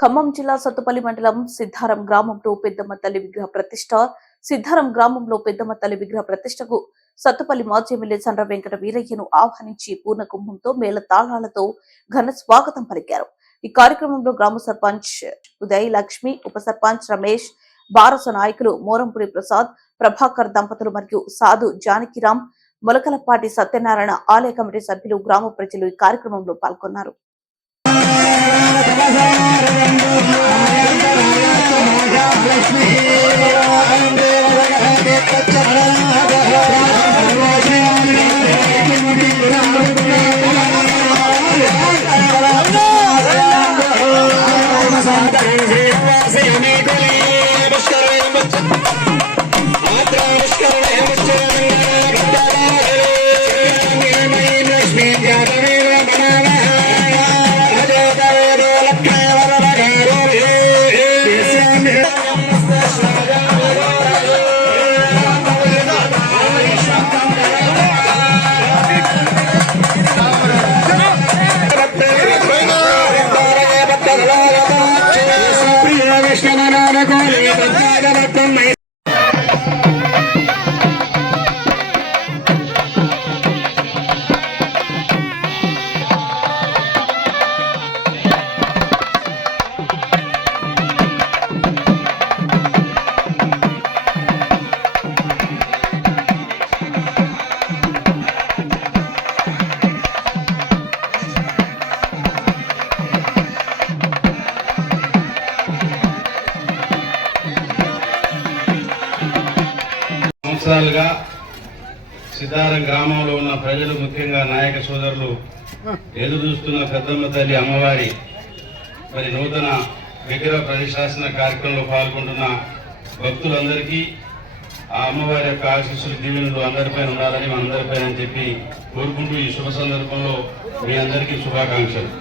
ఖమ్మం జిల్లా సత్తుపల్లి మండలం సిద్ధారం గ్రామంలో పెద్దమ్మ తల్లి విగ్రహ ప్రతిష్ట. సిద్ధారం గ్రామంలో పెద్దమ్మ తల్లి విగ్రహ ప్రతిష్టకు సత్తుపల్లి మాజీ ఎమ్మెల్యే సండ్ర వెంకట వీరయ్యను ఆహ్వానించి పూర్ణ కుంభంతో మేళ తాళాలతో ఘన స్వాగతం పలికారు. ఈ కార్యక్రమంలో గ్రామ సర్పంచ్ ఉదయ్ లక్ష్మి, ఉప సర్పంచ్ రమేష్, బారస నాయకులు మోరంపుడి ప్రసాద్, ప్రభాకర్ దంపతులు మరియు సాధు జానకిరాం, మొలకలపాటి సత్యనారాయణ ఆలయ కమిటీ సభ్యులు, గ్రామ ప్రజలు ఈ కార్యక్రమంలో పాల్గొన్నారు. సంవత్సరాలుగా సిద్ధారం గ్రామంలో ఉన్న ప్రజలు, ముఖ్యంగా నాయక సోదరులు ఎదురు చూస్తున్న పెద్దమ్మ తల్లి అమ్మవారి నూతన విగ్రహ ప్రతిష్టాపన కార్యక్రమంలో పాల్గొంటున్న భక్తులందరికీ ఆ అమ్మవారి యొక్క ఆశీస్సులు, దీవెనలు అందరిపైన ఉండాలని మనందరిపైన చెప్పి కోరుకుంటూ ఈ శుభ సందర్భంలో మీ అందరికీ శుభాకాంక్షలు.